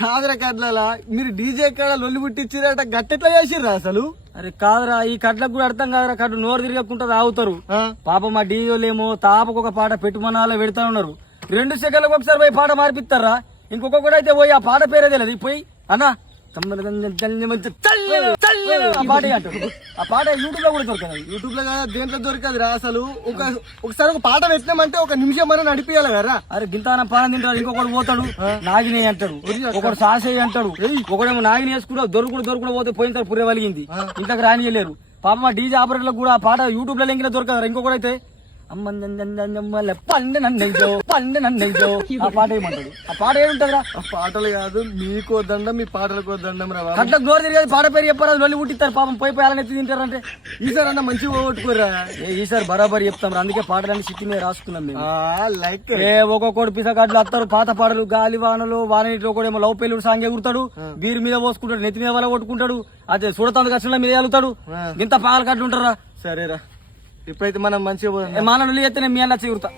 కాదరా కడ్లలా మీరు డీజే కాడ లొల్లి పుట్టించిరట గట్టెట్లా చేసిర్రా అసలు? అరే కాదురా ఈ కట్లకు కూడా అర్థం కాదురా కట్టు నోరు తిరగకుండా తాగుతారు? పాప మా డీజోలేమో తాపకు ఒక పాట పెట్టుమనాలో పెడతా ఉన్నారు. రెండు సెకండ్లకు ఒకసారి పోయి పాట మార్పిస్తారా? ఇంకొకటి అయితే పోయి ఆ పాట పేరే తెలియదు. పోయి అన్నా. ఆ పాట ఆ పాట యూట్యూబ్లో కూడా దొరకదు. యూట్యూబ్లో కదా దేంట్లో దొరకదురా అసలు? ఒక ఒకసారి ఒక పాట పెట్టినామంటే ఒక నిమిషం మనం నడిపియాలి కదా అరే గింతాన పానం తింటాడు ఇంకొకడు పోతాడు నాగిని అంటాడు. ఒకడు సాసే అంటాడు. ఒకడేమో నాగిని వేసుకుంటా దొరుకుడు దొరుకుడు పోతే పోయిన తర్వాత పురే వలిగింది. ఇంతకు రానియలేరు. పాప మా డీజే ఆపరేటర్లకు కూడా ఆ పాట యూట్యూబ్లో లింక్ దొరకదు ఇంకొకడు అయితే అమ్మ నన్నమ్మల పండు నన్నెంజో పండు నన్నెంజో ఆ పాట ఏమంటాడు? ఆ పాట ఏముంటదిరా? ఆ పాటలు కాదు మీకో దండం మీ పాటలకో దండం రా. కట్లకు నోరు తిరిగేది పాట పేరు చెప్పారు? లొల్లి పుట్టిస్తారు పాపం పోయి పోయాలని ఎత్తి తింటారంటే. ఈసారి అన్న మంచిగా పోగొట్టుకోరా ఏ ఈసారి బరాబర్ చెప్తాం రా. అందుకే పాటలన్నీ సిట్టి మీద రాసుకున్నాం మేము. లైక్. ఏ ఒక్కొక్కడు పిసగాడ్లు వస్తారు పాత పాటలు గాలి వానలు వానీటిలో కూడా ఏమో లవ్ పెళ్ళుడు సాంగ్ ఎగురుతాడు. బీరు మీద పోసుకుంటాడు నెత్తి మీద వల కొట్టుకుంటాడు. అదే చూడతాంది కష్టం మీద వెళ్తాడు. ఇంత పాగలు కట్టు ఉంటారా సరేరా. ఇప్పుడైతే మనం మంచిగా పోదాం. మానవులు ఎత్తే నేను మీ అన్న ఎగురుతా